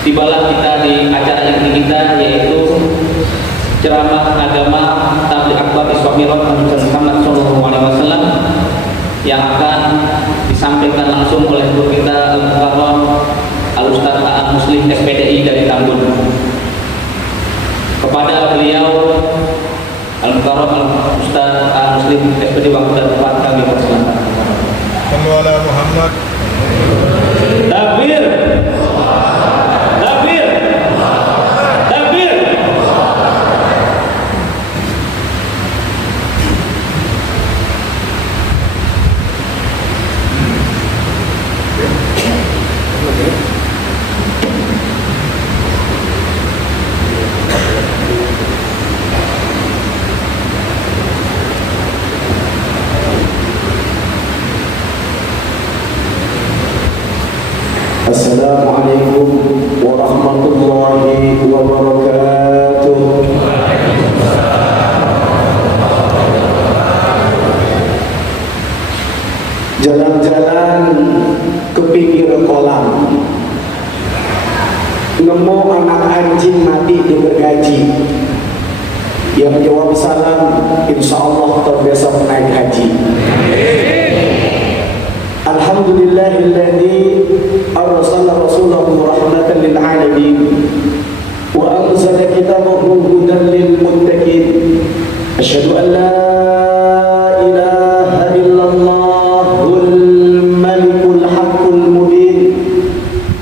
tibalah kita di acara inti kita, yaitu ceramah agama tabligh akbar Isra Mi'raj Nabi Muhammad SAW yang akan disampaikan langsung oleh guru kita Al-Mukarram Al-Ustaz Aan Muslim SPDI dari Tambun. Kepada beliau Al-Mukarram Al-Ustaz Aan Muslim SPDI waktu dan tempat kami persilakan. Sallallahu Muhammad. Takbir. Takbir. Takbir. Assalamualaikum warahmatullahi wabarakatuh. Jalan-jalan ke pinggir kolam, nemu anak anjing mati dibergaji. Yang jawab salam, insya Allah terbesok naik haji. Alhamdulillahilladzi arsala rasulahu rahmatan lil alamin wa anzala kitabahu hudan lil muttaqin. Asyhadu an la ilaha illallahul malikul haqqul mubin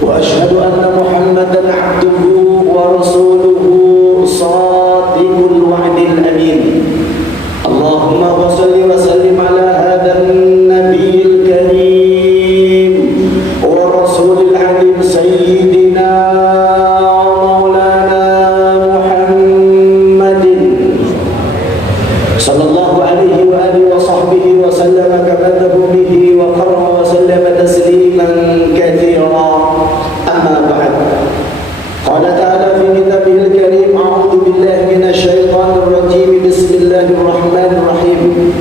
wa asyhadu anna muhammadan abduhu wa rasuluhu shadiqul wa'dil amin. Allahumma wa salli wa sallim ala hadzal nabiyil karim wa rasulil alim sayyidina maulana Muhammadin sallallahu alaihi wa alihi wa sahbihi wa sallam kama bihi wa qarra wa sallama tasliman katsira. Amma ba'd. Qala ta'ala fi kitabihil karim, a'udzu billahi minasy syaithanir rajim. Bismillahirrahmanirrahim.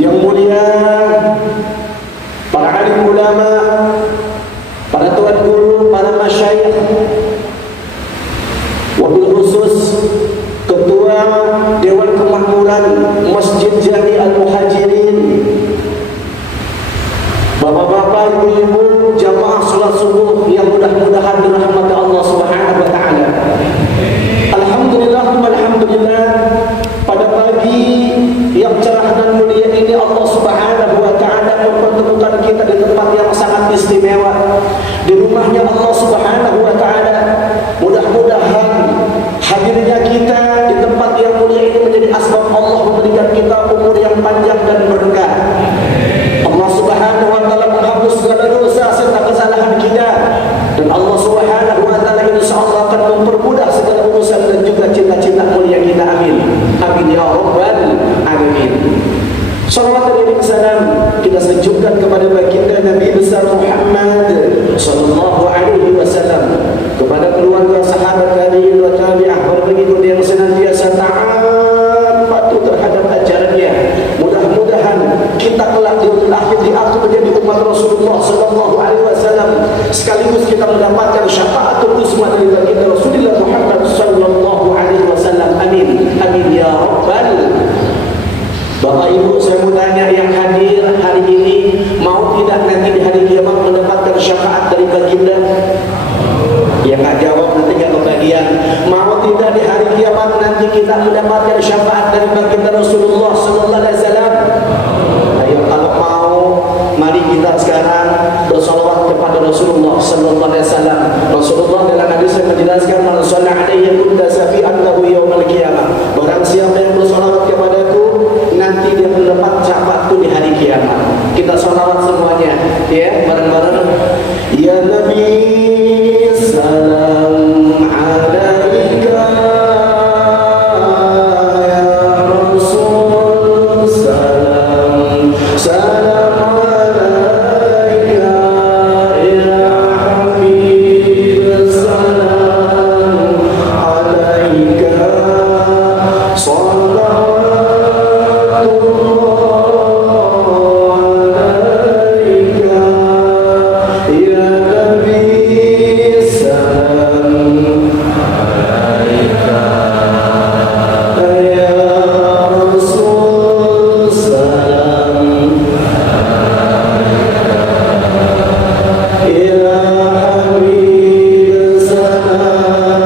Yang mulia para alim ulama, para tuan guru, para masyayikh, wabil khusus ketua Dewan Kemakmuran Masjid Jami Al-Muhajirin, bapak-bapak, ibu-ibu, jamaah salat subuh yang mudah-mudahan dirahmati Allah Subhanahu wa taala. Alhamdulillah, alhamdulillah, pada pagi yang cerah dan mulia ini Allah Subhanahu wa taala mempertemukan kita di tempat yang sangat istimewa, di rumahnya Allah Subhanahu wa taala. Mudah-mudahan hadirnya kita di tempat yang mulia ini menjadi asbab Allah memberikan kita umur yang panjang dan berkah. Allah Subhanahu wa taala menghapus segala dosa serta kesalahan kita, dan Allah Subhanahu wa taala insyaallah akan mempermudah segala urusan dan juga cita-cita mulia kita. Amin. Amin ya rabbal alamin. Salawat dan salam kita sejukkan kepada baginda Nabi besar Muhammad sallallahu alaihi wasallam, kepada keluarga, sahabat, tabi'in wa tabi'ah, para pengikut yang senantiasa taat patuh terhadap ajarannya. Mudah-mudahan kita kelak di akhir menjadi umat Rasulullah sallallahu alaihi wasallam, sekaligus kita mendapatkan syafaatul uzma dari baginda Rasulullah Muhammad sallallahu alaihi wasallam. Amin. Amin ya rabbal. Bapak Ibu, saya mau tanya yang hadir hari ini, mau tidak nanti di hari kiamat mendapatkan syafaat dari baginda? Ya nggak jawab, nanti nggak kebagian. Mau tidak di hari kiamat nanti kita mendapatkan syafaat dari baginda Rasulullah sallallahu alaihi wasallam. Ayo kalau mau, mari kita sekarang bersolawat kepada Rasulullah sallallahu alaihi wasallam. Rasulullah dalam hadis yang menjelaskan, "Man shalla alaihi kunta safi'an lahu yaumil qiyamah." Barang siapa yang bersolawat kepadaku, nanti dia mendapat syafaatku di hari kiamat. Kita solawat semuanya, ya, bareng-bareng. Ya Nabi, salam alaika. Ya Rasul, salam, salam alaika. Ya Habib, salam alaika.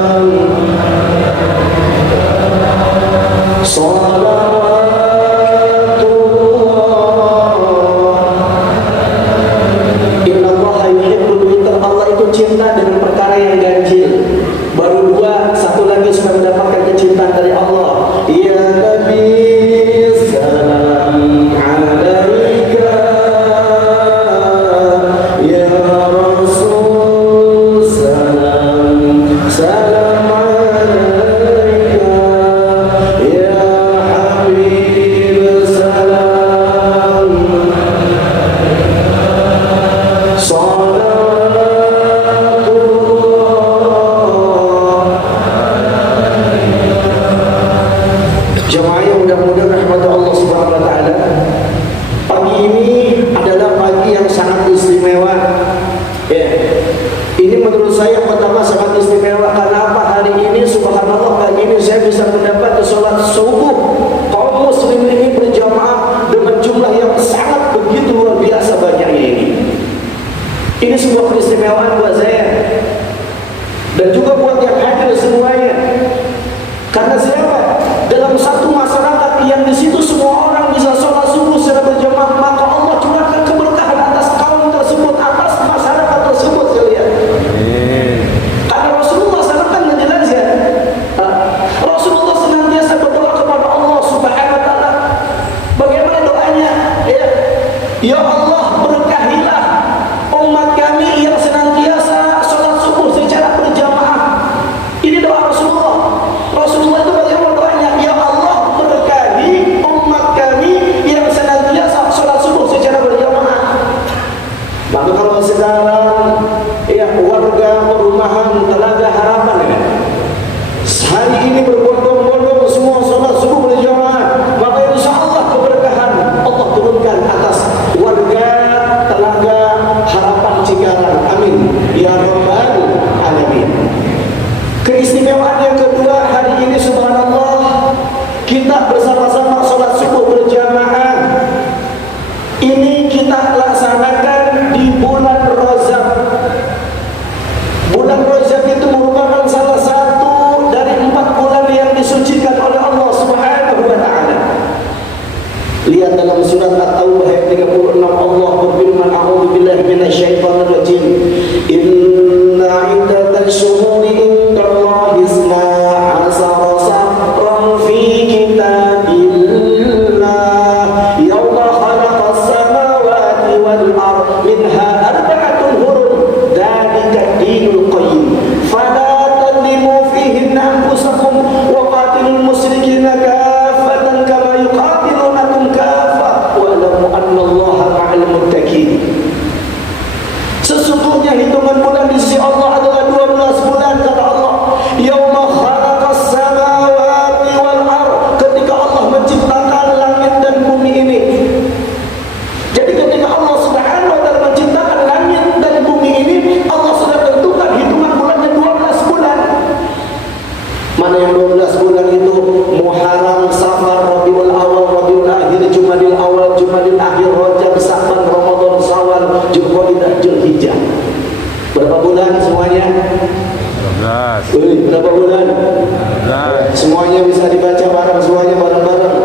bisa dibaca bareng semuanya bareng-bareng.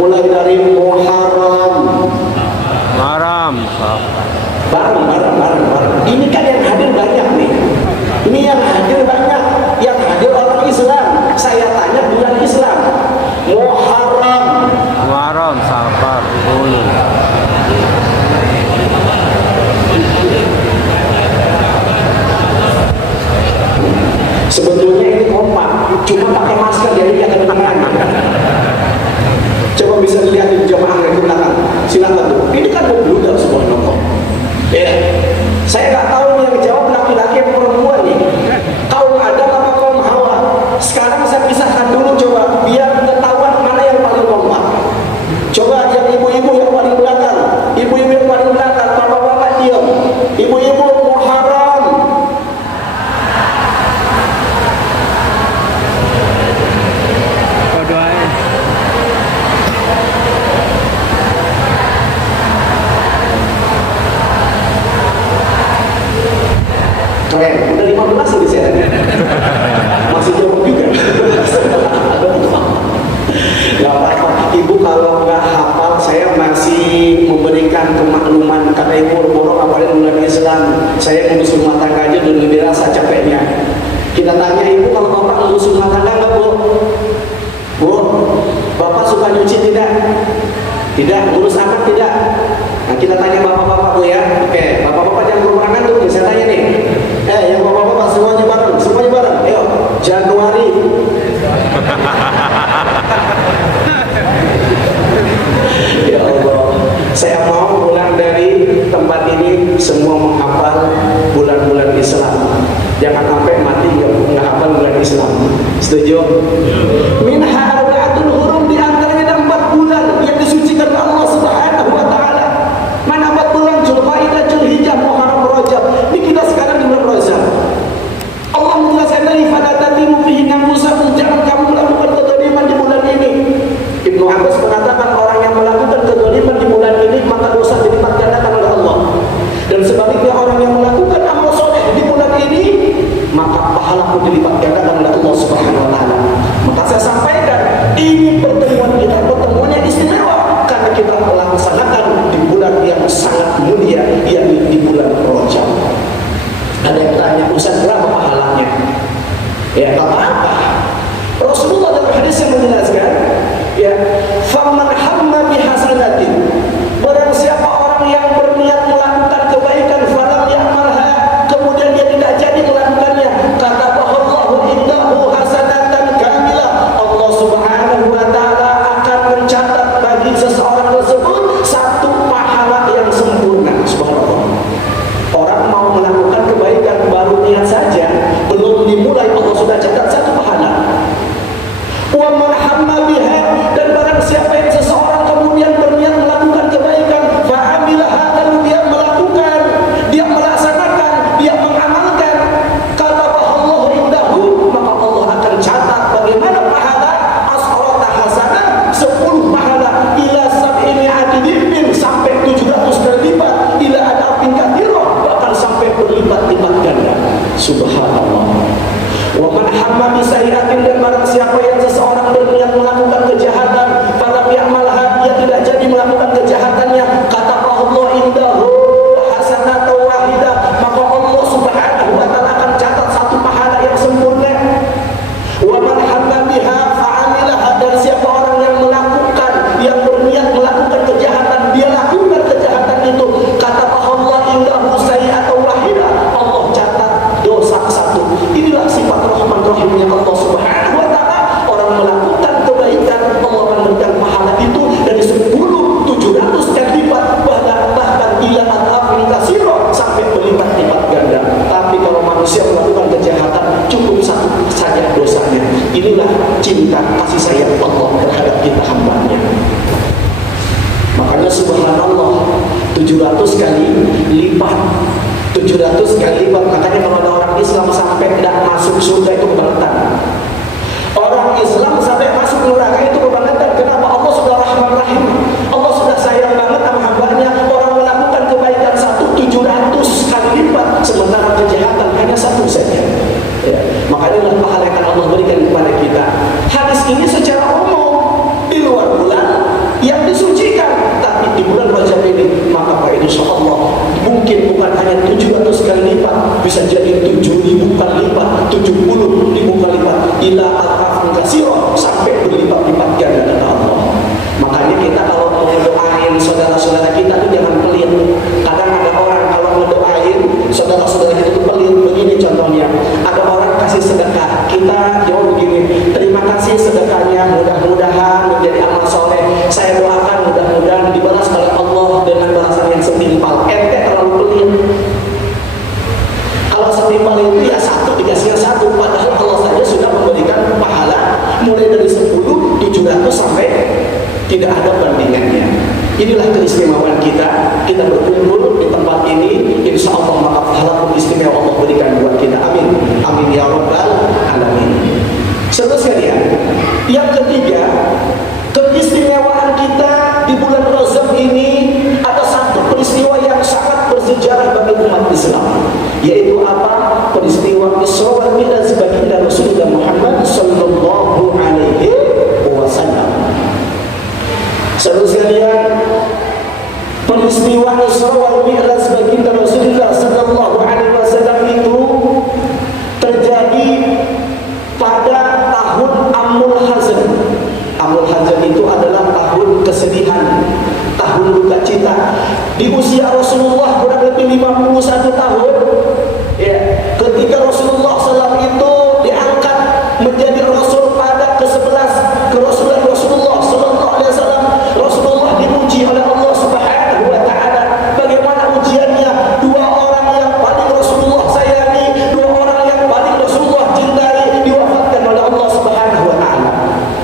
Mulai dari Muharram. Haram. Bareng. Ini kan yang hadir banyak nih. Ini yang hadir banyak. Yang hadir orang Islam. Saya tanya bulan Islam. Muharram. Haram. Safar. Ulul. Sebetulnya ini kompak, cuma pakai masker jadi nggak kedengeran. Coba bisa dilihat di jemaah yang di belakang. Silakan tuh. Ini kan membludak semua nonton. Ya, saya nggak tahu yang jawab laki-laki atau perempuan nih. Kaum Adam apa kaum Hawa? Sekarang saya pisahkan dulu coba, biar ketahuan mana yang paling kompak. Coba yang ibu-ibu yang paling belakang, ibu-ibu yang paling belakang, bapak-bapak diam. Ibu-ibu Muharram. Keren, udah 15 ini saya. Masih jauh juga. Gak apa-apa, ibu kalau nggak hafal saya masih memberikan kemakluman karena ibu boro-boro awalnya bulan Islam. Saya ngurus rumah tangga aja udah lebih rasa capeknya. Kita tanya ibu, kalau bapak ngurus rumah tangga nggak bu? Bu, bapak suka nyuci tidak? Tidak, ngurus anak tidak? Nah kita tanya bapak-bapak bu ya. Oke, bapak-bapak jangan berperangan tuh, saya tanya nih. Yang bapak-bapak semuanya bareng. Ayo, Januari. Ya Allah, saya mau pulang dari tempat ini semua menghafal bulan-bulan Islam. Jangan sampai mati nggak hafal bulan Islam. Setuju? Minha arba'atul hurum, di antaranya ada 4 bulan yang disucikan Allah Subhanahu wa taala. Mana 4 bulan? Zulqa'dah, Zulhijjah, Muharram, Rajab. Ini kita sekarang di bulan Rajab. Allah menjelaskan dari fadatatimu fihi nafsakum, jangan kamu melakukan kezaliman di bulan ini. Ibnu Abbas mengatakan orang yang melakukan kezaliman di bulan ini maka dosa dilipat gandakan oleh Allah. Dan sebaliknya orang yang melakukan amal soleh di bulan ini maka pahala pun dilipat gandakan oleh Allah Subhanahu wa taala. Maka saya sampaikan, ini pertemuan kita pertemuan yang istimewa karena kita melaksanakan di bulan yang sangat mulia, yakni di bulan Rajab. Ada yang tanya, Ustaz berapa pahalanya? Ya, tak apa-apa. Rasulullah dalam hadis yang menjelaskan, ya, faman hamma bihasanatin, barang siapa orang yang berniat melakukan kebaikan falam ya'malha, kemudian dia tidak jadi melakukannya, kata Allahu indahu hasanatan kamilah, Allah Subhanahu wa taala akan mencatat bagi seseorang tersebut satu pahala yang sempurna. Subhanallah. Orang mau melakukan kebaikan baru niat saja, belum dimulai Allah sudah catat satu pahala. Wa man hamma biha, dan barang siapa yang seseorang kemudian berniat melakukan kebaikan, fa amilaha, lalu dia melakukan, dia melaksanakan, dia mengamalkan, kata Allah indahu, maka Allah akan catat bagaimana pahala asrata hasanah, 10 pahala, ila sab'ini adidin, sampai 700 kali lipat, ila adafin katsira, bahkan sampai berlipat-lipat ganda. Subhanallah. Wa man hamma bi sayyi'atin, dan barang siapa yang seseorang berniat melakukan kejahatan, falam ya'malha, dia tidak jadi melakukan kejahatannya, kata Allah indahu hasanatan wahidah, maka Allah Subhanahu wa taala akan catat satu pahala yang sempurna. Wa man hamma biha fa'amilaha, dan siapa orang yang melakukan, yang berniat melakukan kejahatan, dia lakukan kejahatan itu, kata Allah indahu sayyi'atan wahidah, Allah catat dosa satu. Inilah sifat rahman rahimnya Allah Subhanahu wa taala. Orang melakukan kebaikan, Allah akan memberikan pahala itu dari 10-700 kali lipat, bahkan ila adafin katsira, sampai berlipat-lipat ganda. Tapi kalau manusia melakukan kejahatan, cukup satu saja dosanya. Inilah cinta kasih sayang Allah terhadap kita hambanya. Makanya subhanallah, 700 kali lipat, 700 kali lipat. Makanya kalau ada orang Islam sampai tidak masuk surga itu kebangetan. Orang Islam sampai masuk neraka itu kebangetan. Kenapa? Allah sudah rahman rahim, Allah sudah sayang banget sama hambanya. Orang melakukan kebaikan 700 kali lipat, sementara kejahatan hanya satu saja. Ya. Makanya pahala yang Allah berikan kepada kita. Hadis ini secara secara umum di luar bulan yang disucikan, tapi di bulan Rajab ini maka Pak insya Allah mungkin bukan hanya 700 kali lipat, bisa jadi 7.000 kali lipat, 70.000 kali lipat, ila al-afun kasiro, sampai berlipat-lipat ganda kata Allah. Makanya kita kalau mau mendoain saudara-saudara kita itu jangan pelit. Kadang ada orang kalau mendoain saudara-saudara kita itu pelit. Begini contohnya, ada orang kasih sedekah, kita jawab begini, terima kasih sedekahnya, mudah-mudahan menjadi amal soleh. Saya doakan mudah-mudahan dibalas oleh Allah dengan balasan yang setimpal. Ente terlalu pelit. Kalau setimpal itu ya satu dikasihnya satu, padahal Allah saja sudah memberikan pahala mulai dari 10, 700 sampai tidak ada bandingannya. Inilah keistimewaan kita. Kita berkumpul di tempat ini, insya Allah maka pahala pun istimewa Allah berikan buat kita. Amin. Amin ya rabbal alamin. Saudara sekalian, yang ketiga, keistimewaan kita di bulan Rajab ini ada satu peristiwa yang sangat bersejarah bagi umat Islam, yaitu apa? Peristiwa Isra wal Mi'raj baginda Rasulullah Muhammad sallallahu alaihi wasallam. Saudara sekalian, peristiwa Isra wal Mi'raj baginda Rasulullah sallallahu alaihi wasallam itu terjadi pada tahun Amul Hazan. Amul Hazan itu adalah tahun kesedihan, tahun duka cita. Di usia Rasulullah kurang lebih 51 tahun, ya, ketika Rasulullah SAW itu diangkat menjadi Rasul pada ke-11 kerasulan Rasulullah SAW. Rasulullah diuji oleh Allah Subhanahu wa Ta'ala. Bagaimana ujiannya? Dua orang yang paling Rasulullah sayangi, dua orang yang paling Rasulullah cintai, diwafatkan oleh Allah Subhanahu wa Ta'ala.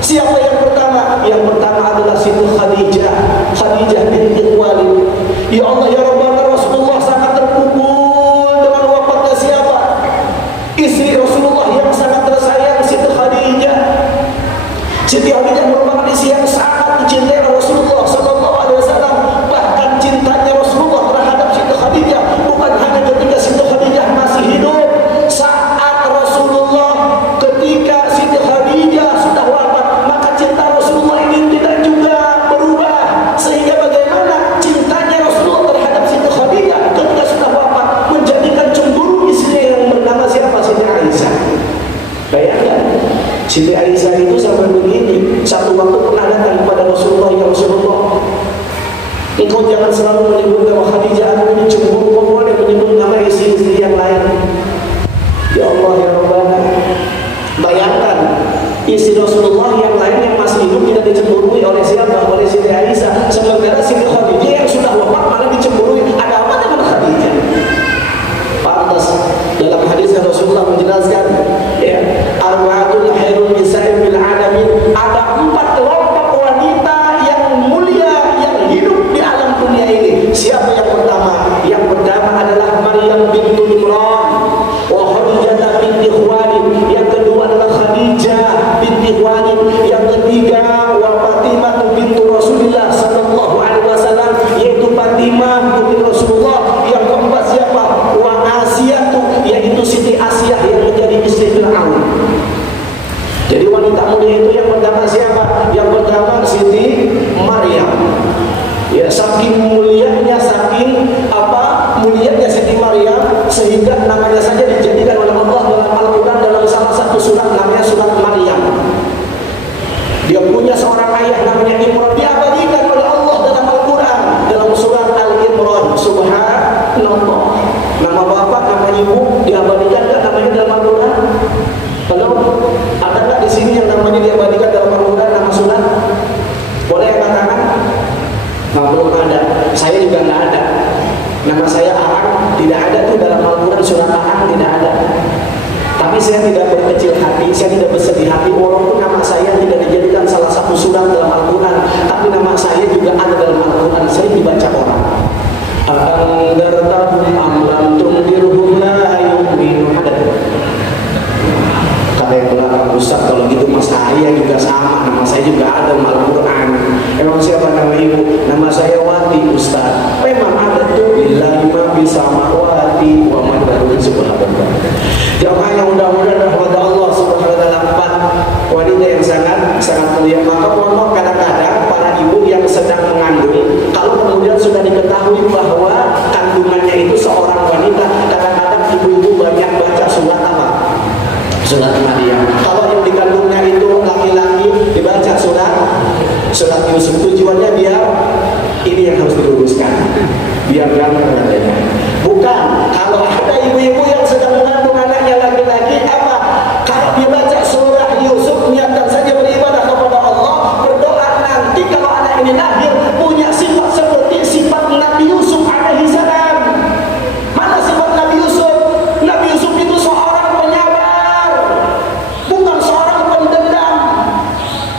Siapa yang pertama? Yang pertama adalah Siti Khadijah, Khadijah binti Khuwailid. Ya Allah ya Rabbana, Rasulullah sangat terpukul dengan wafatnya siapa? Istri Rasulullah yang sangat tersayang, Siti Khadijah. Siti Khadijah merupakan istri yang sangat dicintai Rasulullah sallallahu alaihi wasallam. Bahkan cintanya Rasulullah terhadap Siti Khadijah bukan hanya ketika Siti Khadijah masih hidup. Saat Rasulullah, ketika Siti Khadijah sudah wafat, maka cinta Rasulullah ini tidak juga berubah. Sehingga bagaimana cintanya Rasulullah terhadap Siti Khadijah ketika sudah wafat menjadikan cemburu istri yang bernama siapa? Siti Aisyah. Bayangkan, Siti Aisyah itu sampai begini, satu waktu pernah datang kepada Rasulullah, ya Rasulullah, engkau jangan selalu menyebut nama Khadijah, aku ini cemburu, kau boleh menyebut nama istri-istri yang lain. Ya Allah ya Rabbana, bayangkan istri Rasulullah yang lain yang masih hidup tidak dicemburui oleh siapa? Oleh Siti Aisyah. Sementara Siti Khadijah yang sudah wafat malah dicemburui. Ada apa dengan Khadijah? Pantas dalam hadis Rasulullah menjelaskan, ya, arba'atul khairun nisa'i fil alamin, ada 4 kelompok wanita yang mulia yang hidup di alam dunia ini. Siapa yang pertama? Yang pertama adalah Maryam bintu Imran wa Khadijah binti Khuwailid. Yang kedua adalah Khadijah binti Khuwailid. Yang ketiga wa Fatimah bintu Rasulullah sallallahu alaihi wasallam, yaitu Fatimah binti Rasulullah. Yang keempat siapa? Wa Asiyah, yaitu Siti Asiyah yang menjadi istri Fir'aun. Jadi wanita mulia itu yang pertama siapa? Yang pertama Siti Maryam. Ya, saking mulianya, saking mulianya Siti Maryam sehingga namanya saja dijadikan oleh Allah dalam Al-Quran dalam salah satu surat namanya surat Maryam. Dia punya seorang ayah namanya Imran, diabadikan oleh Allah dalam Al-Quran dalam surat Al-Imran. Subhanallah. Nama bapak, nama ibu diabadikan nggak namanya dalam Al-Quran? Kalau ada nggak di sini yang namanya diabadikan dalam Al-Quran nama surat? Boleh angkat tangan? Nah, belum ada. Saya juga nggak ada. Nama saya Aang, tidak ada tuh dalam Al-Quran surat Aang, tidak ada. Tapi saya tidak berkecil hati, saya tidak bersedih hati walaupun nama saya tidak dijadikan salah satu surat dalam Al-Quran, tapi nama saya juga ada dalam Al-Quran. Saya dibaca orang. Andartahum am lam tundirhum la yu'minun. Kata yang belakang, Ustaz, kalau gitu mas saya juga sama, nama saya juga ada dalam Al-Quran. Emang siapa nama ibu? Nama saya Wati, Ustaz. Memang ada tuh, lillahi ma bisa ma'wati wa madharun subhanallah. Jamaah yang mudah-mudahan rahmat Allah Subhanahu wa ta'ala, 4 wanita yang sangat mulia Maka mohon maaf, kadang-kadang para ibu yang sedang mengandung, kalau kemudian sudah diketahui bahwa kandungannya itu seorang wanita, kadang-kadang ibu-ibu banyak baca surat apa? Surat Maryam. Kalau yang dikandungnya itu laki-laki, dibaca surat Yusuf. Tujuannya biar ini yang harus diluruskan, biar gampang adanya. Bukan, kalau ada ibu-ibu yang sedang mengandung anaknya laki-laki, apa? Kalau dia baca surah Yusuf, niatkan saja beribadah kepada Allah, berdoa nanti kalau anak ini lahir punya sifat seperti sifat Nabi Yusuf alaihi salam. Mana sifat Nabi Yusuf? Nabi Yusuf itu seorang penyabar, bukan seorang pendendam.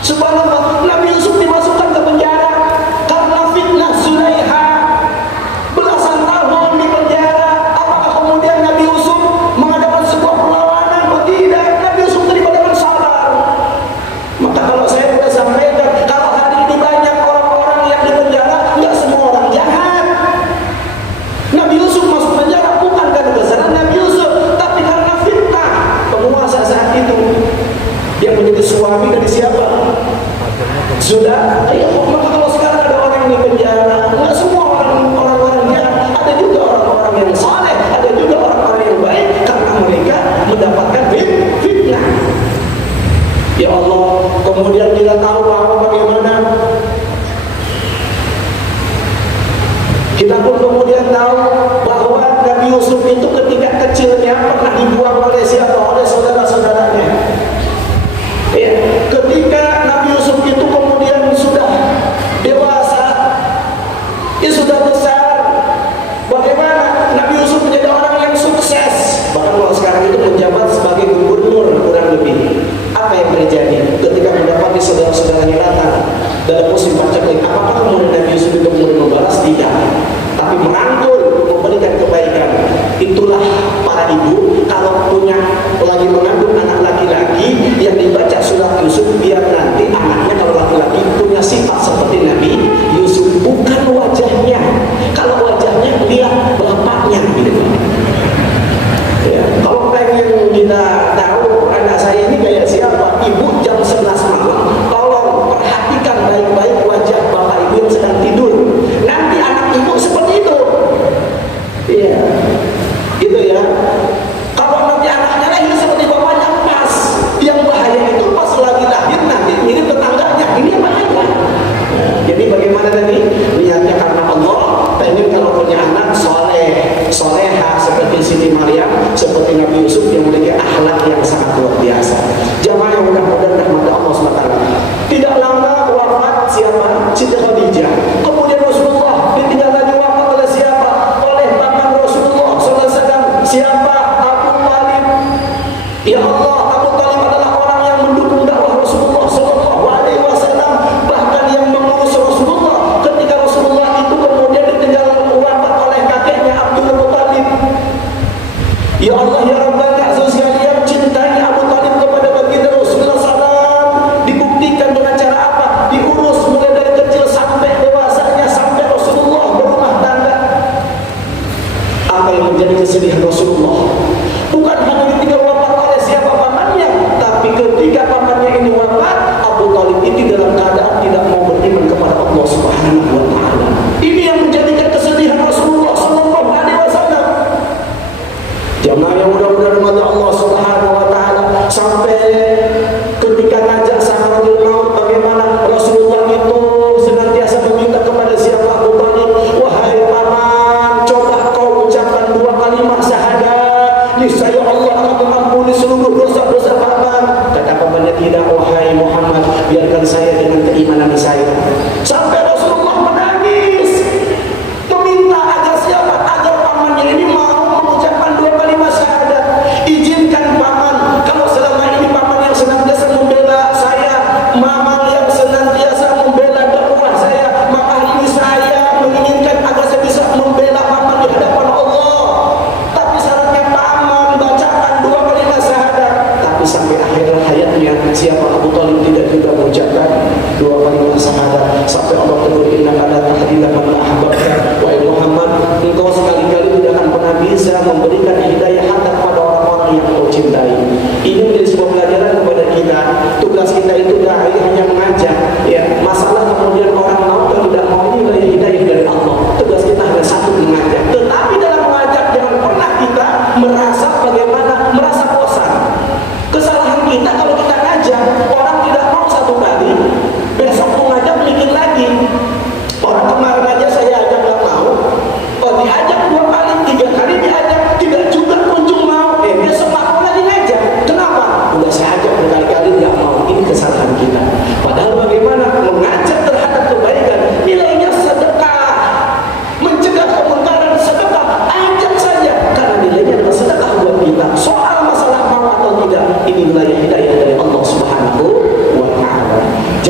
Subhanallah, Nabi Yusuf dimasukkan ke penjara karena fitnah Zulaiha. Belasan tahun di penjara. Apakah kemudian Nabi Yusuf mengadakan sebuah perlawanan? Oh tidak, Nabi Yusuf daripada sabar. Maka kalau saya sudah sampaikan, kalau hari ini banyak orang-orang yang di penjara, nggak semua orang jahat. Nabi Yusuf masuk penjara bukan karena kesalahan Nabi Yusuf, tapi karena fitnah penguasa saat itu. Yang menjadi suami dari siapa? Sudah. Ayo, maka kalau sekarang ada orang di penjara, nggak semua orang-orang jahat. Ada juga orang-orang yang saleh, ada juga orang-orang yang baik karena mereka mendapatkan fitnah. Ya Allah, kemudian kita tahu bahwa bagaimana kita pun kemudian tahu bahwa Nabi Yusuf itu ketika kecilnya pernah dibuang oleh siapa? Oleh saudara-saudaranya. Ya, ketika Nabi Yusuf itu kemudian sudah dewasa, dia sudah besar, bagaimana Nabi Yusuf menjadi orang yang sukses, bahkan kalau sekarang itu menjabat sebagai gubernur kurang lebih. Apa yang terjadi ketika mendapati saudara-saudaranya datang dalam musim paceklik? Apakah kemudian Nabi Yusuf itu kemudian membalas? Tidak, tapi merangkul, memberikan kebaikan. Itulah para ibu kalau punya lagi mengandung anak laki-laki yang dibaca surat Yusuf, biar nanti anaknya kalau laki-laki punya sifat seperti Nabi Yusuf. Bukan wajahnya, kalau wajahnya lihat bapaknya gitu. Ya, kalau pengen kita tahu anak saya ini kayak siapa, ibu jam 11 malam tolong perhatikan baik-baik wajah bapak ibu yang sedang tidur. Nanti anak ibu seperti itu. Iya, gitu ya. Kalau nanti anaknya lahir seperti bapaknya, pas. Yang bahaya itu pas lagi lahir nanti mirip tetangganya. Ini yang bahaya. Jadi bagaimana tadi? Niatnya karena Allah, pengen kalau punya anak soleh, soleha seperti Siti Maryam, seperti Nabi Yusuf yang memiliki akhlak yang sangat luar biasa. Jamaah yang mudah-mudahan rahmat Allah SWT. Tidak lama wafat siapa? Siti Khadijah. Kemudian Rasulullah ditinggal lagi wafat oleh siapa? Oleh paman Rasulullah SAW. Siapa? Abu Talib. Ya Allah, Abu Talib adalah orang yang mendukung dakwah Rasulullah SAW, bahkan yang mengurus Rasulullah ketika Rasulullah itu kemudian ditinggal wafat oleh kakeknya Abdul Muttalib. Ya Allah, ya Rabbana, sekalian cintanya Abu Talib kepada baginda Rasulullah SAW dibuktikan dengan cara apa? Diurus mulai dari kecil sampai dewasanya, sampai Rasulullah berumah tangga. Apa yang menjadi kesedihan Rasulullah? Bukan hanya ditinggal wafat oleh siapa pamannya, tapi ketika pamannya ini wafat, Abu Talib itu dalam keadaan tidak mau beriman kepada Allah Subhanahu wa Ta'ala. Ini yang menjadikan kesedihan Rasulullah Sallallahu Alaihi Wasallam. Jamaah yang mudah-mudahan rahmat Allah Subhanahu wa Ta'ala, sampai ketika najak sakaratul maut, bagaimana Rasulullah itu senantiasa meminta kepada siapa? Abu Talib, wahai paman, coba kau ucapkan 2 kalimat syahadat, niscaya Allah akan mengampuni seluruh dosa-dosa paman. Kata pamannya, tidak wahai Muhammad, biarkan saya dengan keimanan saya. Sampai Rasulullah menangis, meminta agar siapa? Agar pamannya ini mau mengucapkan 2 kalimat syahadat. Izinkan paman, kalau selama ini paman yang senantiasa membela saya, mama yang senantiasa membela dakwah saya, maka hari ini saya menginginkan agar saya bisa membela paman di hadapan Allah. Tapi syaratnya paman bacakan 2 kalimat syahadat. Tapi sampai akhir hayatnya siapa? Abu Talib tidak juga mengucapkan 2 kalimat syahadat.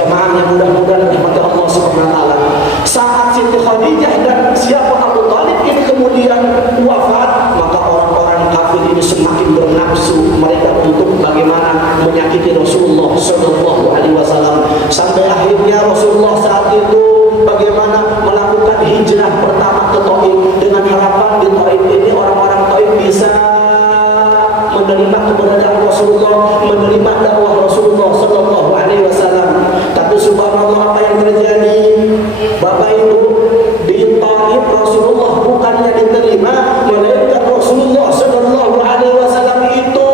Jamaah yang mudah-mudahan rahmat Allah Subhanahu wa taala. Saat Siti Khadijah dan siapa Abu Thalib ini kemudian wafat, maka orang-orang kafir ini semakin bernafsu mereka untuk bagaimana menyakiti Rasulullah sallallahu alaihi wasallam. Sampai akhirnya Rasulullah saat itu bagaimana melakukan hijrah pertama ke Taif dengan harapan di Taif ini orang-orang Taif bisa menerima keberadaan Rasulullah, menerima dakwah Rasulullah sallallahu alaihi wasallam. Tapi subhanallah, apa yang terjadi? Bapak Ibu, di Taif Rasulullah bukannya diterima, melainkan Rasulullah sallallahu alaihi wasallam itu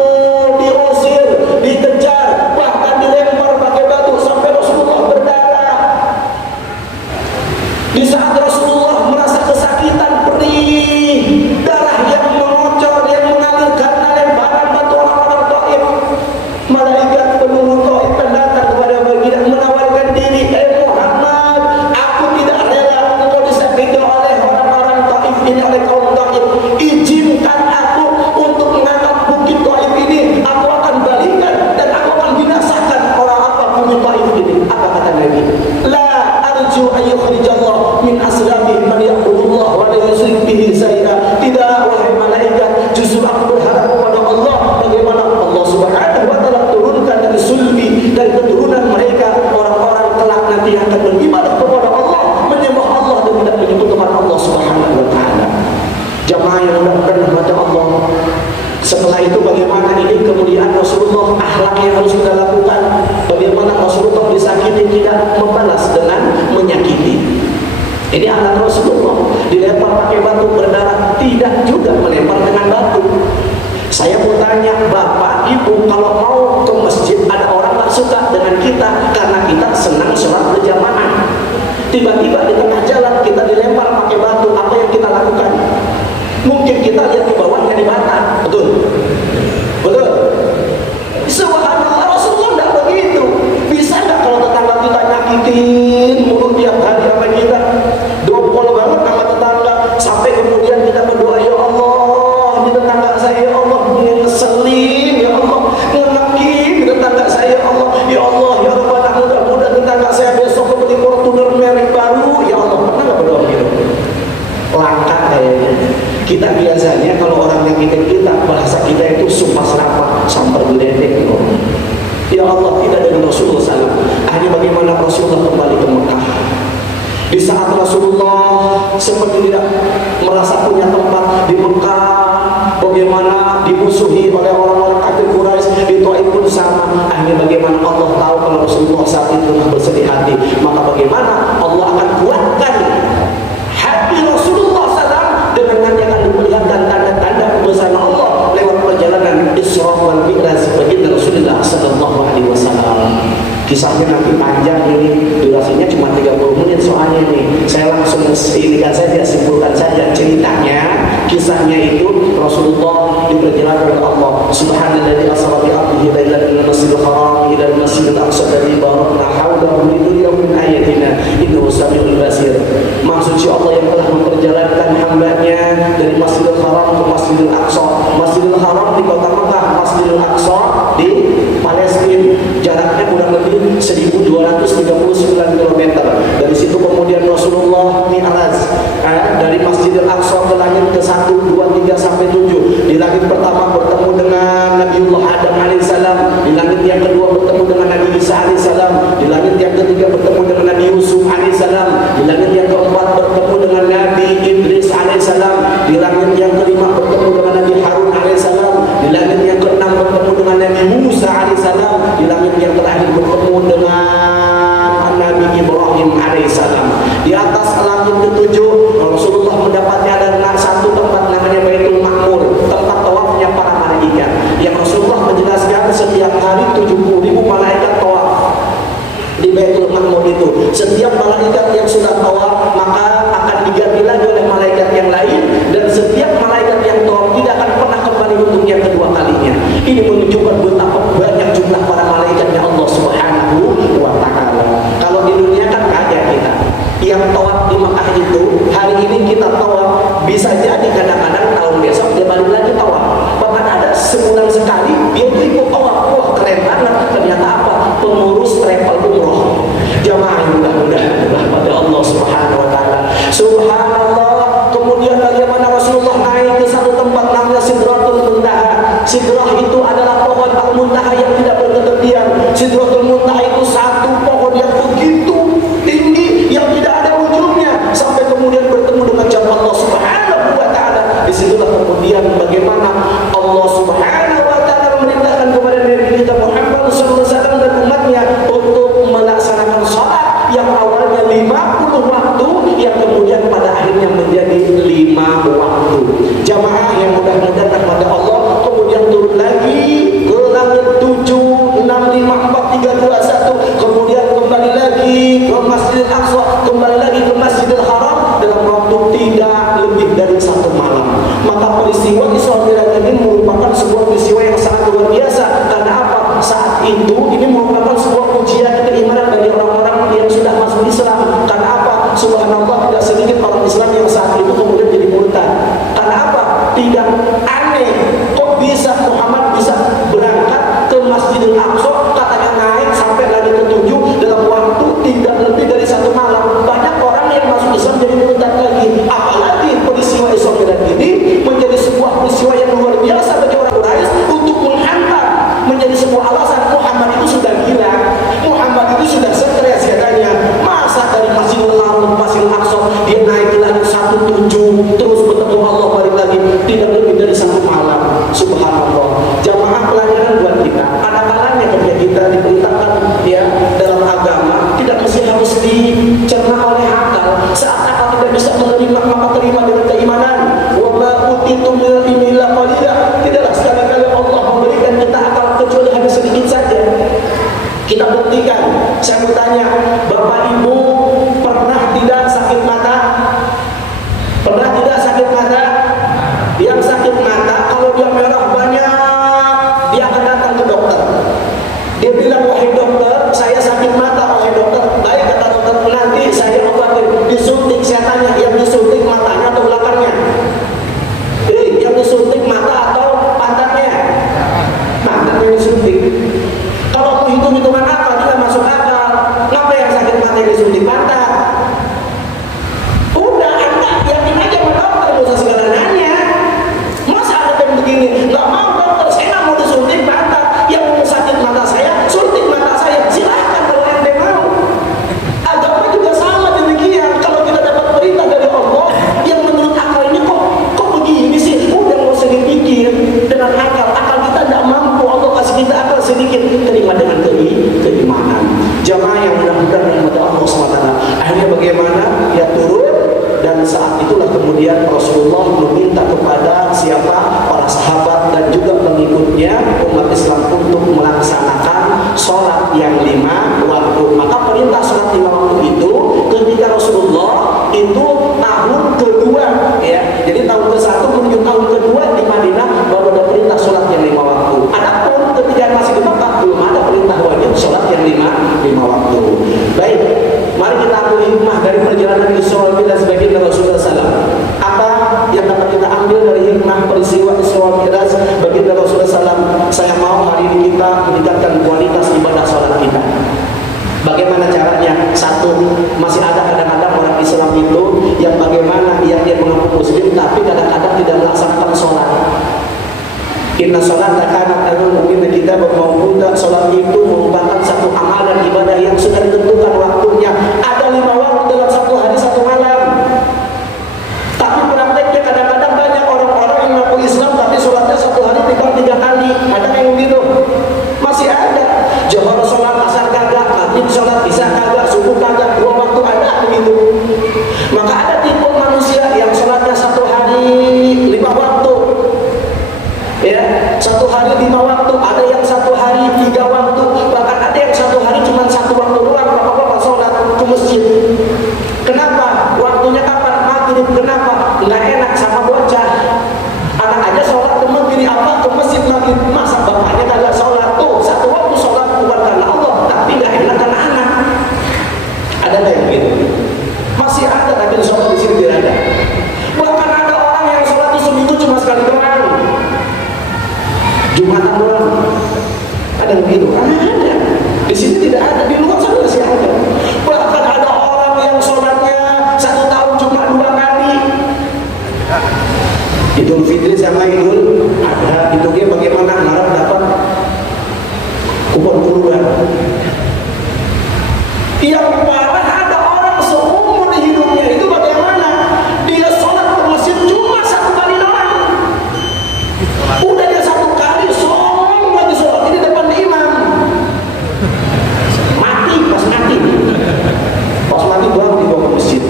diusir, dikejar, bahkan dilempar pakai batu sampai Rasulullah berdarah. Di saat Rasulullah merasa kesakitan, perih, darah yang mengucur, yang mengalir karena lemparan batu orang-orang Taif, malaikat penunggu Taif datang kepada baginda menawarkan diri, Muhammad, aku tidak rela engkau disakiti oleh orang-orang Taif ini, oleh kaum Taif. Izinkan aku untuk mengangkat bukit Taif ini, aku akan balikan dan aku akan binasakan orang apa bukit Taif ini. Apa kata Nabi? La arju ayyukhrijallah min aslabi man ya'budullah wa la yusyrik bihi syai'a. Tidak, wahai malaikat, justru aku berharap kepada Allah bagaimana Allah Subhanahu wa taala turunkan dari sulbi, dari keturunan mereka orang-orang kelak nanti akan beribadah kepada Allah, menyembah Allah dan tidak menyebut kepada Allah Subhanahu wa taala. Jamaah yang mudah-mudahan kepada Allah. Setelah itu bagaimana ini kemuliaan Rasulullah, akhlak yang harus kita lakukan. Bagaimana Rasulullah disakiti tidak membalas dengan menyakiti. Ini anak Rasulullah dilempar pakai batu berdarah, tidak juga melempar dengan batu. Saya mau tanya Bapak Ibu, kalau mau ke masjid ada orang tak suka dengan kita karena kita senang sholat berjamaah, tiba-tiba di tengah jalan kita dilempar pakai batu, apa yang kita lakukan? Mungkin kita lihat ke bawahnya di bata, betul? Betul? Subhanallah, Rasulullah tidak begitu. Bisa nggak kalau tetangga kita nyakitin mulut tiap hari apa kita? Dongkol banget sama tetangga, sampai kemudian kita berdoa, ya Allah, di tetangga saya, ya Allah, ngeselin, ya Allah, ngenekin tetangga saya, ya Allah, ya Allah, ya Rabbana, mudah-mudahan tetangga saya besok beli Fortuner merek baru, ya Allah. Pernah nggak berdoa gitu? Langka kayaknya. Kita biasanya kalau orang nyakitin kita, bahasa kita itu sumpah serapah, samper gledek. Ya Allah, tidak dengan Rasulullah SAW. Akhirnya bagaimana Rasulullah kembali ke Mekah? Di saat Rasulullah seperti tidak merasa punya tempat di Mekah, bagaimana dimusuhi oleh orang-orang kafir Quraisy, di Taif pun sama. Akhirnya bagaimana Allah tahu kalau Rasulullah saat itu tengah bersedih hati, maka bagaimana Allah akan kuatkan hati Rasulullah SAW dengan nanti akan diperlihatkan tanda-tanda kebesaran Allah lewat perjalanan Isra wal Mi'raj baginda Rasulullah sallallahu alaihi wasallam. Kisahnya nanti panjang ini, durasinya cuma 30 menit soalnya nih. Saya langsung inikan saja, simpulkan saja ceritanya. Kisahnya itu Rasulullah diperjalankan oleh Allah Subhanalladzi asra bi 'abdihi lailan minal masjidil haram ila al-masjidil aqsa alladzi barakna hawlahu linuriyahu min ayatina innahu samiul basir. Maksudnya Allah yang telah memperjalankan hamba-Nya dari Masjidil Haram ke Masjidil Aqsa. Masjidil Haram di kota Mekah, Masjidil Aqsa di Palestina. Jaraknya kurang lebih 1239 km. Dari situ kemudian Rasulullah Mi'raj dari Masjidil Aqsa ke langit ke 1, 2, 3 sampai 7. Di langit pertama bertemu dengan Nabiullah Adam alaihissalam. Di langit yang kedua bertemu dengan Nabi Isa alaihissalam. Di langit yang ketiga bertemu dengan Nabi Yusuf alaihissalam. Di langit yang keempat bertemu dengan Nabi Idris alaihissalam. Di langit yang kelima bertemu dengan Nabi Harun alaihissalam. Di langit yang keenam bertemu dengan Nabi Musa alaihissalam. Di langit yang terakhir bertemu dengan Nabi Ibrahim alaihissalam. Di atas langit ketujuh Rasulullah mendapatnya ada satu tempat namanya Baitul Ma'mur, tempat tawafnya para malaikat. Yang Rasulullah menjelaskan setiap hari 70.000 malaikat tawaf di Baitul Ma'mur itu. Setiap malaikat yang sudah tawaf maka akan diganti lagi oleh malaikat yang lain, dan setiap malaikat yang tawaf tidak akan pernah kembali untuk yang kedua kalinya. Ini menunjukkan betapa banyak jumlah para malaikatnya Allah Subhanahu wa taala. Kalau di dunia kan kaya kita. Yang tawaf di Makkah itu hari ini kita tawaf, bisa jadi kadang-kadang tahun besok dia balik lagi tawaf. Bahkan ada sebulan sekali dia ikut tawaf. Wah, keren banget. Ternyata apa? Pengurus travel umroh. subhanallah tidak sedikit orang Islam yang saat itu kemudian jadi murtad. Karena apa? Tidak aneh, kok bisa Muhammad bisa berangkat ke Masjidil Aqsa, katanya naik sampai lagi ke 7 dalam waktu tidak lebih dari 1 malam. Banyak orang yang masuk Islam jadi murtad lagi. Apalagi peristiwa Isra Mi'raj ini menjadi sebuah peristiwa yang luar biasa bagi orang Quraisy untuk menghantam, menjadi sebuah alasan Muhammad itu sudah gila, Muhammad itu sudah stres katanya. Masa dari Masjidil Haram ke Masjidil Aqsa dia naik lagi 1-7 terus bertemu Allah balik lagi tidak lebih dari 1 malam. Subhanallah. Jamaah pelajaran buat kita. Ada kalanya ketika kita diperintahkan ya dalam agama tidak mesti harus dicerna oleh akal. Saat akal tidak bisa menerima maka terima dengan keimanan. Wa ma utitum minal ilmi illa qalila. Tidaklah sekali-kali Allah memberikan kita akal kecuali hanya sedikit saja. Kita buktikan. Saya bertanya, Bapak Ibu pernah tidak sakit mata? Pernah tidak sakit mata? Yang sakit mata kalau dia merah banyak, dia akan datang ke dokter. Dia bilang, wahai dokter, saya sakit mata. Wahai dokter, baik kata dokter, nanti saya obatin. Disuntik, saya tanya, yang disuntik matanya atau belakangnya? Yang disuntik mata atau pantatnya? Pantatnya disuntik. Kalau hitung-hitungan apa, tidak masuk akal. Kenapa yang sakit mata yang disuntik pantat? Udah, Anda yakin aja sama dokter, gak usah segala nanya. Masa ada yang begini, gak mau dokter, saya gak mau disuntik pantat. Yang mau sakit mata saya, suntik mata saya. Silahkan kalau Anda mau. Agama juga sama demikian. Kalau kita dapat perintah dari Allah yang menurut akal ini kok begini sih, udah gak usah dipikir dengan akal. Akal kita tidak mampu, Allah kasih kita akal sedikit, terima dengan keimanan. Jamaah yang mudah-mudahan yang Allah SWT. Akhirnya bagaimana? Ya turun. Dan saat itulah kemudian Rasulullah meminta kepada siapa? Para sahabat dan juga pengikutnya umat Islam untuk melaksanakan sholat yang 5 waktu. Maka perintah sholat 5 waktu itu ketika Rasulullah itu tahun kedua, ya. Jadi tahun ke-1 menuju tahun kedua di Madinah baru ada perintah sholat yang 5 waktu. Adapun ketika masih di Makkah belum ada perintah wajib sholat yang 5 waktu. Baik, mari kita ambil hikmah dari perjalanan Isra Mi'raj baginda Rasulullah SAW. Apa yang dapat kita ambil dari hikmah peristiwa Isra Mi'raj baginda Rasulullah SAW? Saya mau hari ini kita meningkatkan kualitas ibadah sholat kita. Bagaimana caranya? Satu, masih ada kadang-kadang orang Islam itu yang bagaimana yang dia mengaku muslim tapi kadang-kadang tidak melaksanakan sholat. Inna sholat kanat alal mu'minin kita bermau'udah. Sholat itu merupakan satu amalan ibadah yang sudah ditentukan waktunya. Ada 5 waktu dalam 1 hari 1 malam. Tapi prakteknya kadang-kadang banyak orang-orang yang mengaku Islam tapi sholatnya 1 hari tinggal 3 kali. Ada yang begitu. Masih ada. Johor sholat, asar kagak, maghrib sholat, isya kagak, subuh kagak, 2 waktu ada begitu. Maka ada tipe manusia yang sholatnya 1 hari 5 waktu. Ya, 1 hari 5 waktu, ada yang 1 hari 3 waktu, bahkan ada yang 1 hari cuma 1 waktu doang. Bapak-bapak sholat ke masjid. Kenapa? Waktunya kapan? Maghrib. Kenapa? Nggak enak sama bocah. Anak aja sholat ke maghrib, apa? Ke masjid maghrib. Masa bapaknya kagak sholat? Tuh, 1 waktu sholat bukan karena Allah, tapi nggak enak karena anak. Ada nggak yang begitu? Masih ada, tapi sholat di sini tidak ada. Bahkan ada orang yang sholat itu seminggu cuma sekali doang. Jumatan doang. Ada yang begitu? Ada. Di sini tidak ada, di luar sana masih ada. Bahkan ada orang yang sholatnya 1 tahun cuma 2 kali. Idul Fitri sama Idul Adha. Itu dia bagaimana ngarep dapat kupon kurban. Yang parah ada orang seumur hidupnya itu bagaimana? Dia sholat ke masjid cuma 1 kali doang. Udah dia 1 kali songong lagi sholat ini depan imam. Mati baru dibawa ke masjid.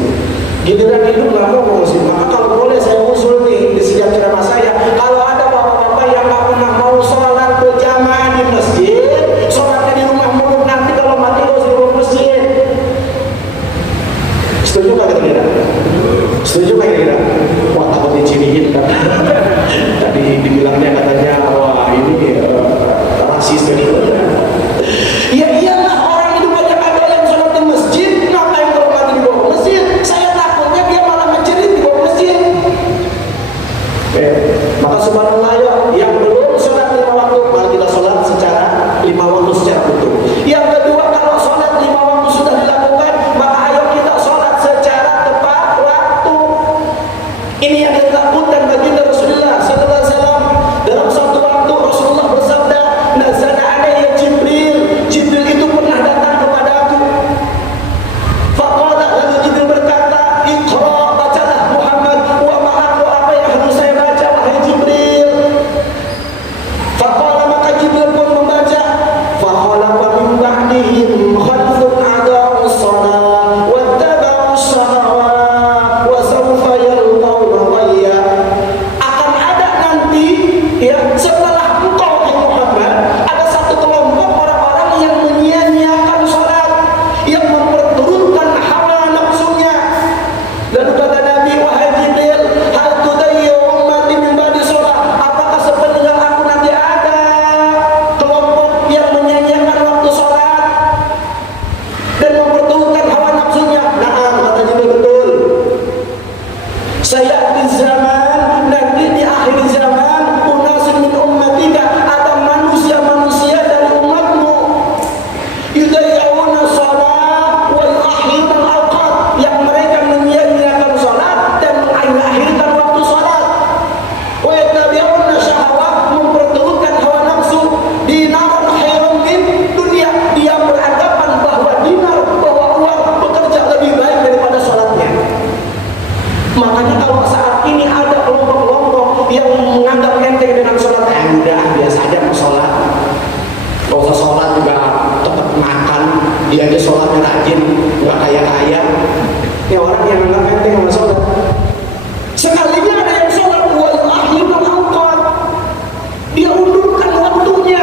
Giliran hidup nggak mau ke masjid. Maka kalau boleh saya usul nih di sejak ceramah saya, kalau ada bapak-bapak yang nggak pernah mau sholat berjamaah di masjid, sholatnya di rumah mulu, nanti kalau mati harus dibawa ke masjid. Setuju nggak kira-kira? Setuju nggak kira-kira? Wah, takut diciriin kan? Tadi dibilangnya katanya, wah ini rasis tadi. Ya iyalah, orang itu banyak ada yang sholat di masjid, ngapain kalau mati dibawa ke masjid? nggak kaya-kaya. Ya orang yang nggak penting sama sholat. Sekalinya ada yang sholat wa yu'akhirul awqat. Dia undurkan waktunya.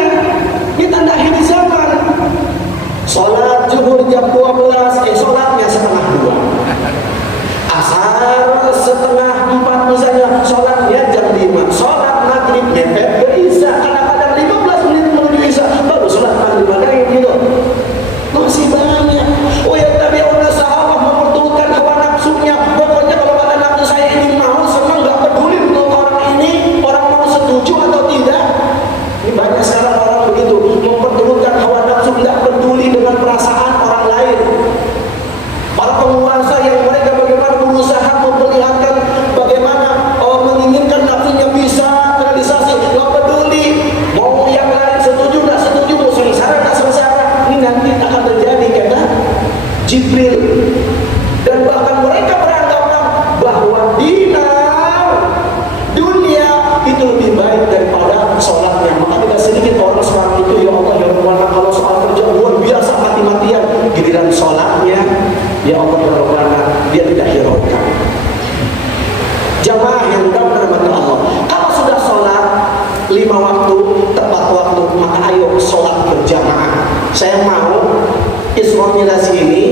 Ini tanda akhir zaman. Sholat zuhur jam 12, sholatnya setengah 2. Asar setengah 4 misalnya, sholatnya jam 5. Sholat maghrib mepet ke isya, kadang-kadang 15 menit menuju isya baru sholat maghrib. Ada yang gitu. Masih banyak. Oh ya, tapi orang sahabat memperturutkan hawa nafsunya. Pokoknya kalau kata nafsu saya ini mau, senang, nggak peduli untuk orang ini, orang mau setuju atau tidak. Ini banyak sekarang orang begitu, memperturutkan hawa nafsu, nggak peduli dengan perasaan orang lain. Para penguasa yang mereka bagaimana berusaha memperlihatkan bagaimana menginginkan nafsunya bisa terrealisasi, nggak peduli mau yang lain setuju nggak setuju, mau sengsara nggak sengsara, ini nanti akan terjadi kata Jibril. Dan bahkan mereka beranggapan bahwa dinar dunia itu lebih baik daripada sholatnya. Maka tidak sedikit orang sekarang itu, ya Allah ya Rabbana, kalau soal kerja luar biasa mati-matian, giliran sholatnya ya Allah ya Rabbana dia tidak hiraukan. Jamaah yang dirahmati Allah, kalau sudah sholat 5 waktu tepat waktu, maka ayo sholat berjamaah. Saya mau Isra Mi'raj ini,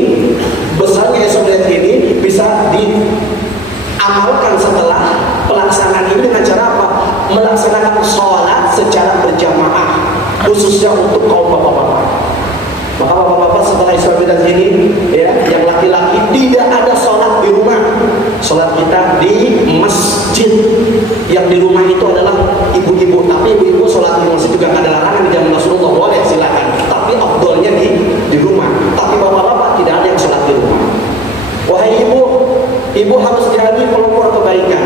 besarnya Isra Mi'raj ini bisa diamalkan setelah pelaksanaan ini dengan cara apa? Melaksanakan sholat secara berjamaah, khususnya untuk kaum bapak-bapak. Maka bapak-bapak setelah Isra Mi'raj ini, ya, yang laki-laki tidak ada sholat di rumah. Sholat kita di masjid. Yang di rumah itu adalah ibu-ibu. Tapi ibu-ibu sholat di masjid juga ada larangan di zaman Rasulullah, boleh silakan. Tapi afdolnya di rumah. Tapi bapak-bapak tidak ada yang sholat di rumah. Wahai ibu, ibu harus jadi pelopor kebaikan.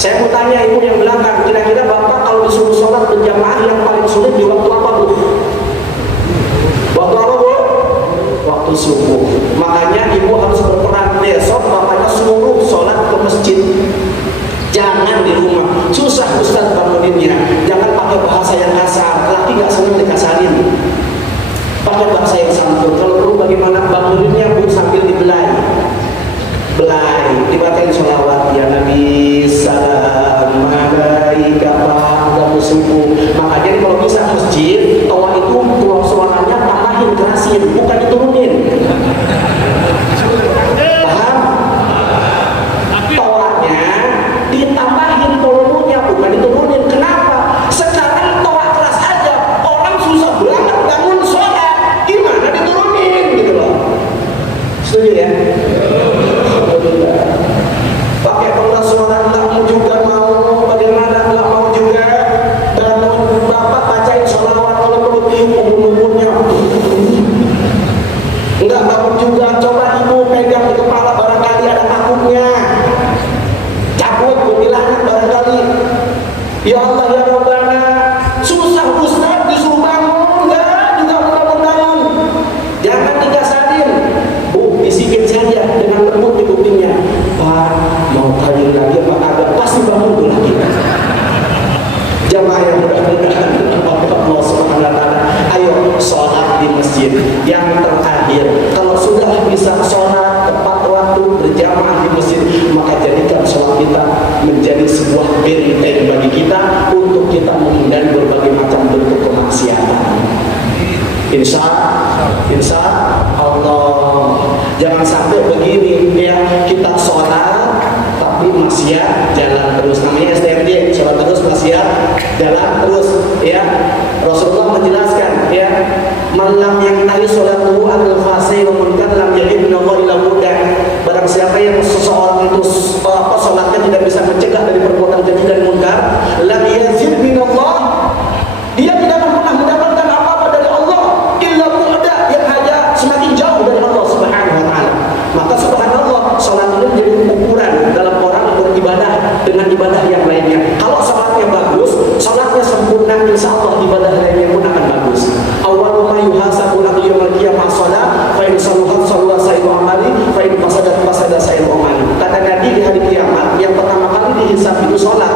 Saya mau tanya ibu yang belakang, kira-kira bapak kalau disuruh sholat berjamaah yang paling sulit di waktu apa, Bu? Waktu apa, Bu? Waktu subuh. Makanya ibu harus berperan besok bapaknya suruh sholat ke masjid. Jangan di rumah. Susah Ustaz banguninnya. Jangan pakai bahasa yang kasar. Laki nggak senang dikasarin. Pakai bahasa yang santun. Kalau perlu bagaimana banguninnya, Bu, sambil dibelai. Belai, dibacain sholawat ya Nabi, salam alaika ba'da subuh. Maka jadi kalau bisa masjid, toa itu tuang suaranya tambahin kerasin, bukan diturunin. Paham? Toanya ditambahin volumenya, bukan diturunin. Kenapa? Sekarang toa keras aja, orang susah banget bangun sholat, gimana diturunin gitu loh. Setuju ya? Pakai pengeras suara nggak mau juga mau, bagaimana nggak mau juga. Dan bapak bacain sholawat kalau perlu tiup ubun-ubunnya. Nggak mau juga, coba ibu pegang di kepala, barangkali ada takutnya. Cabut kuntilanak barangkali. Ya Allah ya Rabbana, susah Ustaz disuruh bangun, nggak juga mau bangun. Jangan dikasarin, Bu, bisikin saja dengan lembut di kupingnya. Pak, mau kajian lagi apa kagak? Pasti bangun dulu lagi. Jamaah yang mudah-mudahan Allah Subhanahu wa taala, ayo sholat di masjid. Yang terakhir, kalau sudah bisa sholat tepat waktu berjamaah di masjid, maka jadikan sholat kita menjadi sebuah benteng bagi kita untuk kita menghindari berbagai macam bentuk kemaksiatan. Insya Allah, jangan sampai begini ya, kita sholat tapi maksiat jalan terus. Namanya STMJ, sholat terus maksiat jalan terus ya. Rasulullah menjelaskan ya, malam yang tadi sholat tuh adalah fase memunculkan dalam jadi minallah ila mudah. Barang siapa yang seseorang itu sholatnya tidak bisa mencegah dari perbuatan keji dan munkar, lam yazid minallah, dia tidak pernah mendapatkan apa-apa dari Allah illa mu'da, yang hanya semakin jauh dari Allah Subhanahu wa taala. Maka subhanallah, sholat itu menjadi ukuran dalam orang beribadah dengan ibadah yang lainnya. Kalau sholatnya bagus, sholatnya sempurna, insya Allah ibadah lainnya pun akan bagus. Awwalu ma yuhasabu abdu yaumil qiyamah shalah, fa in saluhat saluha sa'iru amali, fa in fasadat fasada sa'iru amali. Kata Nabi di hari kiamat, yang pertama kali dihisab itu sholat.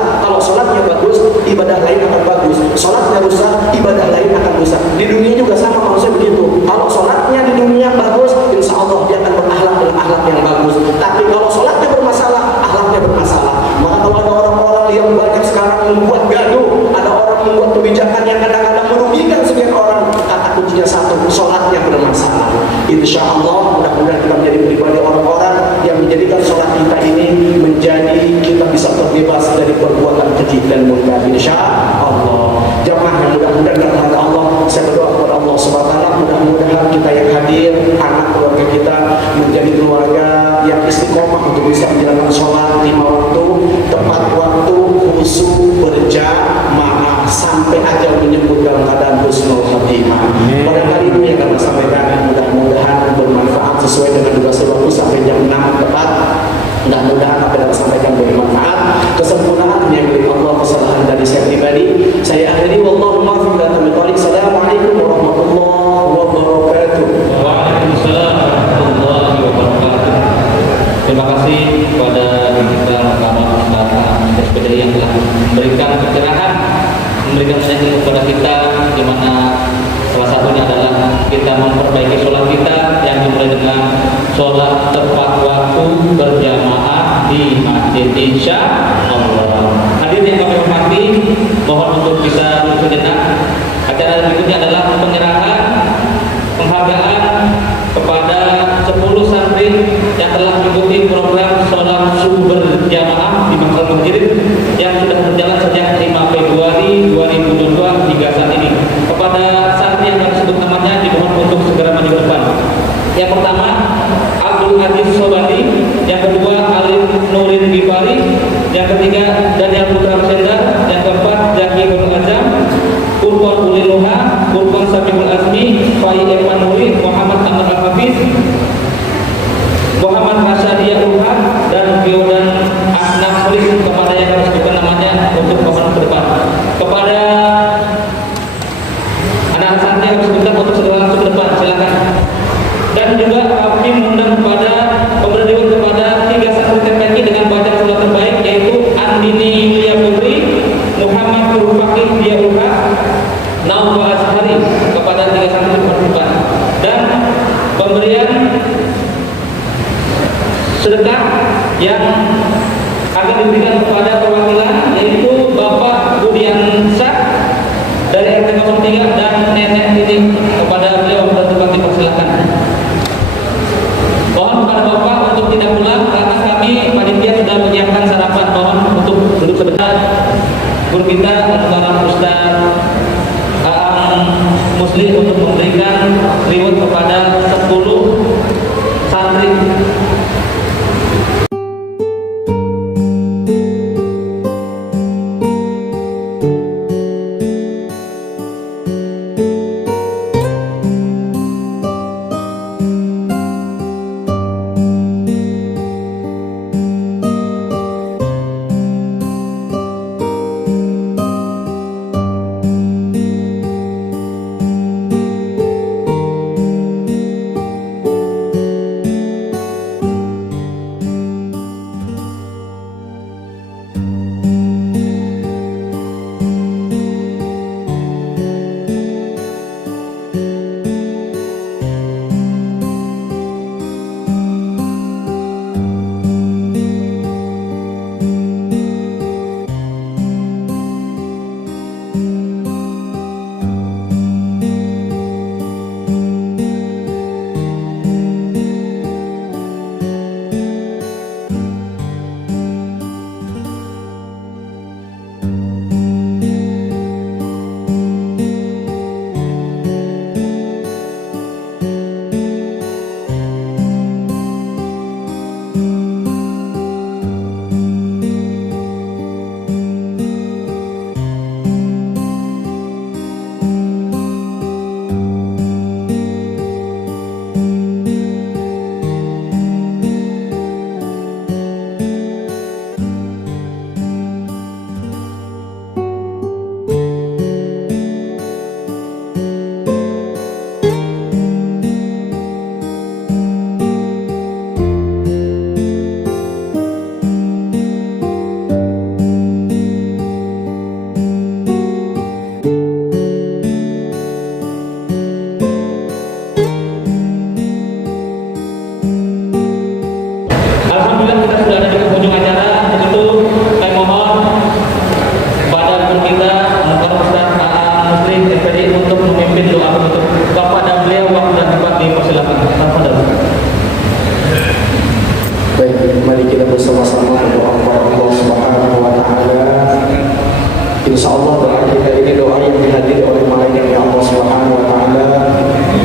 menjadi keluarga yang istiqomah untuk bisa menjalankan sholat 5 waktu, tepat waktu, khusyuk, berjamaah sampai ajal menyebut dalam keadaan husnul khatimah. Barangkali ini yang dapat sampaikan, mudah-mudahan bermanfaat sesuai dengan durasi waktu sampai jam 6 tepat. Mudah-mudahan apa yang dapat sampaikan bermanfaat. Kesempurnaan yang milik Allah, kesalahan dari saya pribadi. Saya akhiri, wallahu muwaffiq ila aqwamit thoriq. Assalamualaikum warahmatullahi wabarakatuh. Waalaikumsalam warahmatullahi wabarakatuh. Terima kasih kepada para SPD yang telah memberikan pencerahan, memberikan banyak kepada kita, di mana salah satunya adalah kita memperbaiki sholat kita yang dimulai dengan sholat tepat waktu berjamaah di masjid, insya Allah. Hadirin yang kami hormati, mohon untuk bisa duduk sejenak. Acara berikutnya adalah penyerahan penghargaan kepada 10 santri yang telah mengikuti program sholat subuh berjamaah di Masjid Masjid yang sudah berjalan sejak 5 Februari 2022 hingga saat ini. Kepada santri yang kami sebut namanya dimohon untuk segera maju ke depan. Yang pertama Abdul Aziz Sobandi, yang kedua Alif Nurin Bifari, yang ketiga Daniel Putra Sendar, yang keempat Zaki Nur Azam, Kurban Uliluha, Kurban Sabiul Azmi, Fai Evan Nuri, Muhammad Anwar Al-Hafiz, Muhammad Rasyadiyah Ruhan, dan Biodan Ahnaf Polis. Kepada yang kami sebutkan namanya untuk mohon ke depan. Kepada anak santri yang kami sebutkan untuk segera langsung ke depan, silakan. Dan juga kami mengundang kepada pemberian kepada 3 santri terbaik dengan bacaan sholat terbaik, yaitu Andini Yulia Putri, Muhammad Fakih Diaulha, Naufal Azhari. Kepada 3 santri terdepan. Dan pemberian sedekah yang akan diberikan kepada perwakilan, yaitu Bapak Budian Syah dari RT 03 dan Nenek Titik. Kepada beliau bertempat dipersilakan. Mohon kepada Bapak untuk tidak pulang karena kami panitia sudah menyiapkan sarapan. Mohon untuk duduk sebentar. Guru kita antara Ustaz Muslim untuk memberikan reward kepada 10 santri.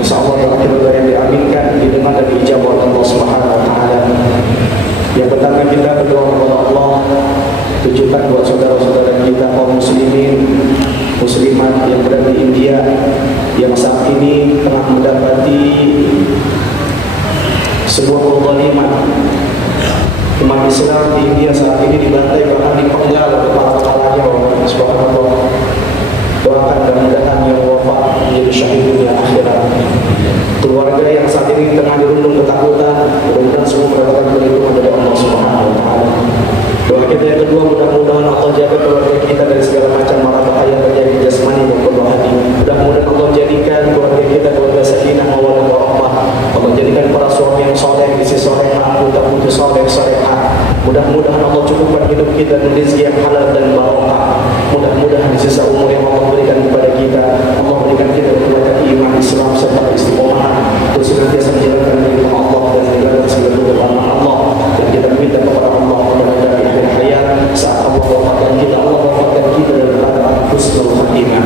Insya Allah doa kita yang diaminkan, didengar dan diijabah oleh Allah Subhanahu muslimat yang berada di India yang saat ini telah mendapati sebuah kezaliman. Umat Islam di India saat ini dibantai, bahkan dipenggal kepala-kepalanya oleh Subhanallah. Doakan mudah-mudahan yang wafat menjadi syahid dunia akhirat. Keluarga yang saat ini tengah dirundung ketakutan, mudah-mudahan semua mendapatkan perlindungan dari Allah Subhanahu wa taala. Doa kita yang kedua, mudah-mudahan Allah jaga keluarga kita dari segala macam mara bahaya terjadi jasmani maupun rohani. Mudah-mudahan Allah jadikan keluarga kita keluarga sakinah mawaddah warahmah. Allah jadikan para suami yang soleh, istri solehah, putra-putri soleh solehah. Mudah-mudahan Allah cukupkan hidup kita dengan rezeki yang halal dan barokah. Mudah-mudahan di sisa umur yang Allah berikan kepada kita, Allah berikan kita kekuatan iman, Islam serta istiqomah untuk senantiasa menjalankan perintah Allah dan menjalankan segala kebenaran Allah. Dan kita minta kepada Allah pada akhir hayat saat Allah wafatkan kita, Allah wafatkan kita dalam keadaan husnul khatimah.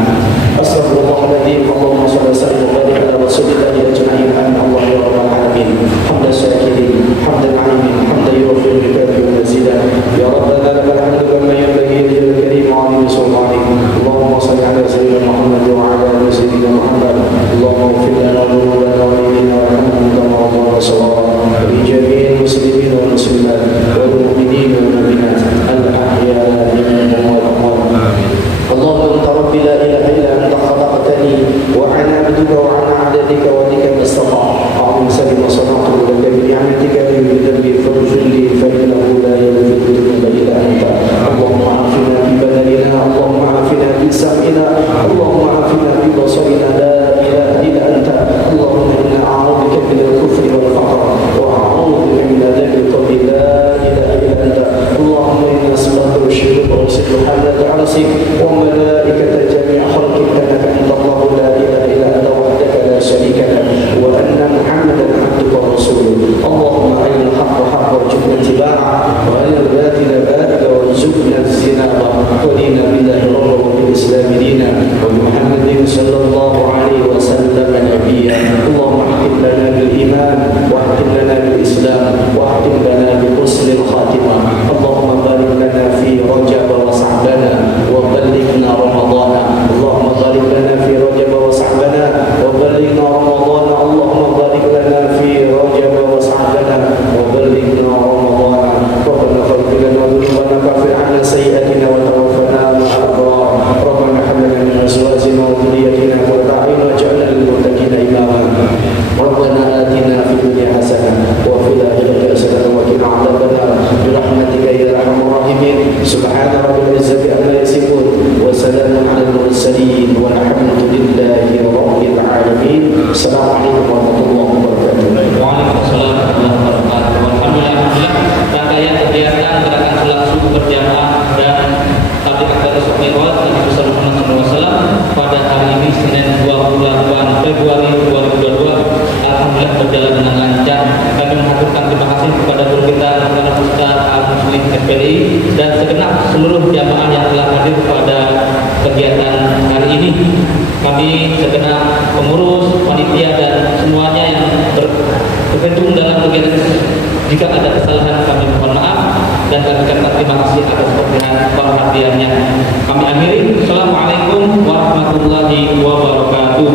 Astagfirullahaladzim. Allahumma shalli wa sallim wa barik ala rasulillah ajma'in. Allah ya rabbal alamin. Hamdan syakirin, hamdan alimin, hamdan yuwaffiqu li kafi wa mazidan. Ya rabbana lakal hamdu kama yanbaghi li jalali karim wa 'azimi sultanik. Allahumma shalli ala sayyidina Muhammad wa ala ali sayyidina Muhammad. Allahumma ighfir lana dhunubana wa walidina warhamhum kama rabbayana shaghira. Li jami'il muslimin wal muslimat wal mu'minin wal mu'minat al-ahya'i minhum wal amwat. Allahumma anta rabbi la ilaha illa anta khalaqtani wa ana 'abduka wa ana 'adadika wa bika nasta'in. Allahumma salli wa sallim ala bi ni'matika bi dhanbi faghfir li fa innahu la yaghfiru dhunuba illa anta. Allahumma 'afina fi badanina, Allahumma 'afina fi sam'ina, Allahumma 'afina fi basarina, la ilaha illa anta. Allahumma inna a'udzubika min al-kufri wal faqr wa a'udzubika min adhabil qabr, la ilaha illa anta. Allahumma inna nas'aluka al-shukra wa al-hamda ala sik wa malaikata jami'a khalqika innaka antallahu la ilaha illa anta wahdaka la sharika lak wa anna Muhammadan abduka wa rasuluh. Allahumma arina al-haqqa haqqan warzuqna ittiba'ah wa arina al-batila batilan warzuqna ijtinabah. Qulina billahi rabban wa bil islam dinan wa bi Muhammadin sallallahu alaihi wasallam nabiyyan. Allahumma ahkim lana bil iman wa ahkim lana bil islam wa ahkim lana bi husnil khatimah. Allahumma barik lana fi Rajab wa Sha'bana wa ballighna Ramadana. Allahumma barik lana fi Rajab wa Sha'bana wa ballighna Ramadana. Allahumma barik lana fi Rajab wa Sha'bana wa ballighna Ramadana. Rabbana ighfir lana dhunubana kaffir 'anna sayyi'atina wa tawaffana ma'al abrar. Rabbana hab lana min azwajina wa dhurriyyatina qurrata a'yun waj'alna lil muttaqina imama. Rabbana atina fid dunya hasanah wa fil akhirati hasanah wa qina 'adzabannar bi rahmatika ya arhamar rahimin. Subhana rabbil izzati amma yasifun wa salamun 'alal mursalin walhamdulillahi rabbil alamin. Assalamualaikum warahmatullahi wabarakatuh. Waalaikumsalam warahmatullahi wabarakatuh. Alhamdulillah, rangkaian kegiatan gerakan salat subuh berjamaah dan tabligh akbar Islamiyah Nabi Muhammad SAW pada hari ini Senin 28 Februari 2022 alhamdulillah berjalan dengan lancar. Kami mengaturkan terima kasih kepada guru kita Bapak Ustaz Al-Muslim FPI dan segenap seluruh jamaah yang telah hadir pada kegiatan hari ini. Kami segenap pengurus, panitia dan semuanya yang bergabung dalam kegiatan ini, jika ada kesalahan kami mohon maaf dan kami ucapkan terima kasih atas perhatiannya. Kami akhiri. Assalamualaikum warahmatullahi wabarakatuh.